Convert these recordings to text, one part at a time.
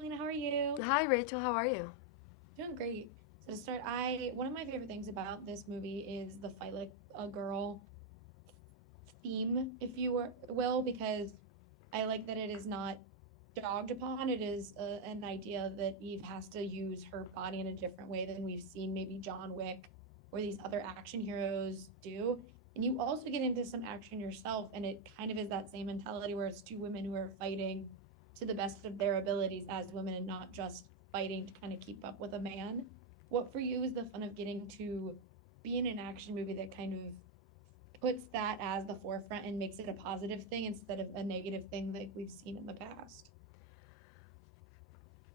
Catalina. How are you? Hi, Rachel. How are you? Doing great. So to start, I one of my favorite things about this movie is the fight like a girl theme, if you will, because I like that it is not dogged upon. It is an idea that Eve has to use her body in a different way than we've seen maybe John Wick or these other action heroes do. And you also get into some action yourself, and it kind of is that same mentality where it's two women who are fighting to the best of their abilities as women and not just fighting to kind of keep up with a man. What for you is the fun of getting to be in an action movie that kind of puts that as the forefront and makes it a positive thing instead of a negative thing like we've seen in the past?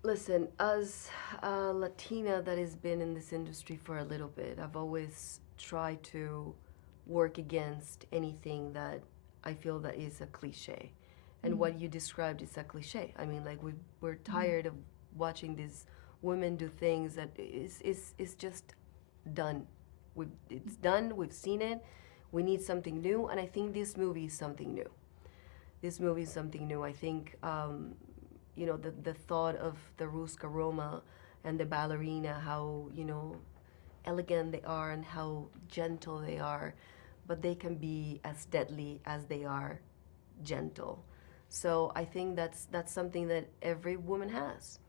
Listen, as a Latina that has been in this industry for a little bit, I've always tried to work against anything that I feel that is a cliche. And Mm-hmm. what you described is a cliche. I mean, like we're Mm-hmm. tired of watching these women do things that is just done. It's done. We've seen it. We need something new, and I think this movie is something new. This movie is something new. I think the thought of the Ruska Roma and the ballerina, how elegant they are and how gentle they are, but they can be as deadly as they are gentle. So I think that's something that every woman has.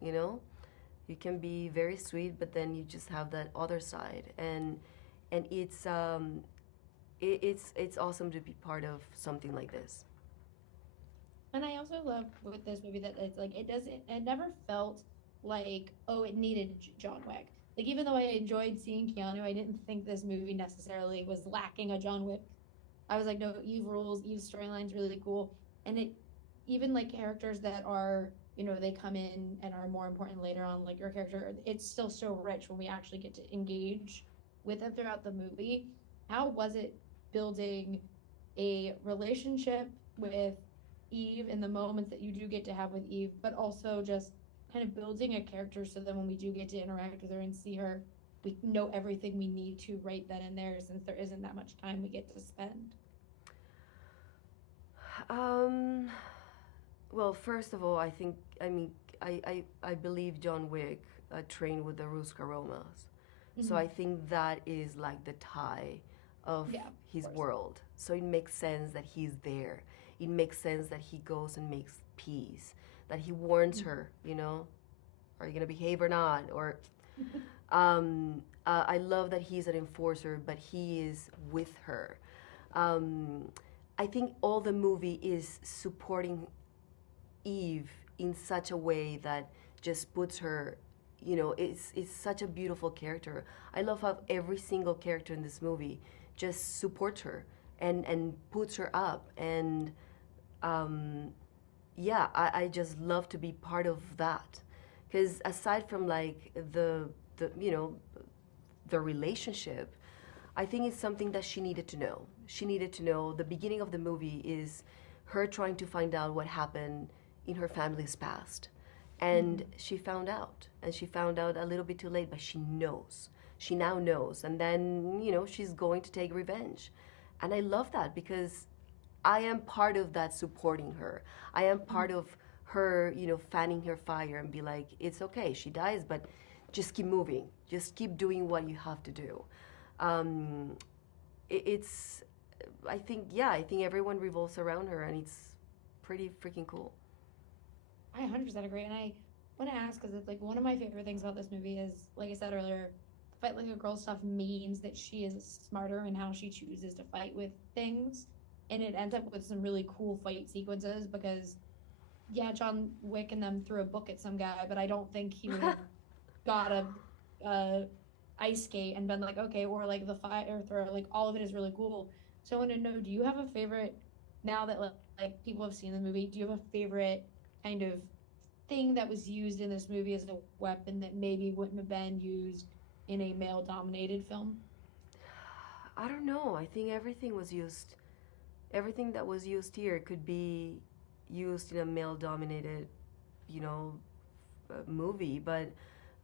You can be very sweet, but then you just have that other side, and it's awesome to be part of something like this. And I also love with this movie that it's like it never felt like, oh, it needed John Wick. Like even though I enjoyed seeing Keanu, I didn't think this movie necessarily was lacking a John Wick. I was like, no, Eve rules. Eve's storyline's really cool, and it even like characters that are they come in and are more important later on, like your character. It's still so rich when we actually get to engage with it throughout the movie. How was it building a relationship with Eve in the moments that you do get to have with Eve, but also just kind of building a character so that when we do get to interact with her and see her, we know everything we need to right then and there since there isn't that much time we get to spend. Um, well, first of all, I believe John Wick trained with the Ruska Romas. So Mm-hmm. I think that is like the tie of Yeah, of his course. world. So it makes sense that he's there. It makes sense that he goes and makes peace, that he warns her, are you going to behave or not? Or I love that he's an enforcer, but he is with her. Um, I think all the movie is supporting Eve in such a way that just puts her, it's such a beautiful character. I love how every single character in this movie just supports her and puts her up. And um, yeah, I just love to be part of that. Because aside from like the the relationship, I think it's something that she needed to know. She needed to know. The beginning of the movie is her trying to find out what happened in her family's past. Mm-hmm. And she found out. And she found out a little bit too late, but she knows. She now knows. And then, she's going to take revenge. And I love that because I am part of that supporting her. I am part of her, fanning her fire and be like, it's okay, she dies, but just keep moving. Just keep doing what you have to do. Um, it's I think everyone revolves around her, and it's pretty freaking cool. I 100% agree. And I want to ask because it's like one of my favorite things about this movie is, like I said earlier, fight like a girl stuff means that she is smarter in how she chooses to fight with things. And it ends up with some really cool fight sequences because, yeah, John Wick and them threw a book at some guy, but I don't think he would have got a ice skate and been like, okay, or like the fire throw, like all of it is really cool. So I want to know, do you have a favorite now that like people have seen the movie? Do you have a favorite kind of thing that was used in this movie as a weapon that maybe wouldn't have been used in a male dominated film? I don't know. I think everything was used. Everything that was used here could be used in a male-dominated, you know, movie. But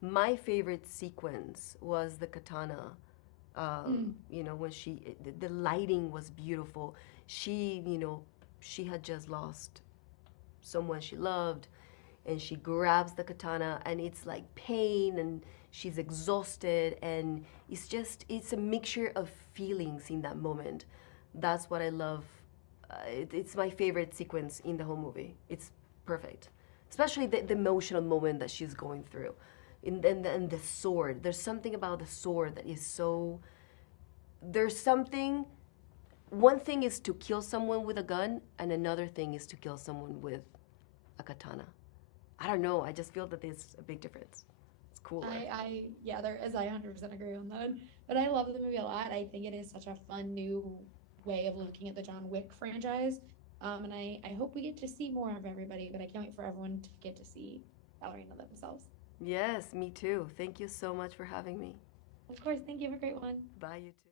my favorite sequence was the katana. Mm. When the lighting was beautiful. She had just lost someone she loved. and she grabs the katana, and it's like pain, and she's exhausted, and it's a mixture of feelings in that moment. That's what I love. It's my favorite sequence in the whole movie. It's perfect, especially the emotional moment that she's going through. And the sword. There's something about the sword that is so. There's something. One thing is to kill someone with a gun, and another thing is to kill someone with a katana. I don't know. I just feel that there's a big difference. It's cooler. Yeah, there is. I 100% agree on that. But I love the movie a lot. I think it is such a fun new way of looking at the John Wick franchise. And I hope we get to see more of everybody, but I can't wait for everyone to get to see Ballerina themselves. Yes, me too. Thank you so much for having me. Of course, thank you. Have a great one. Bye, you too.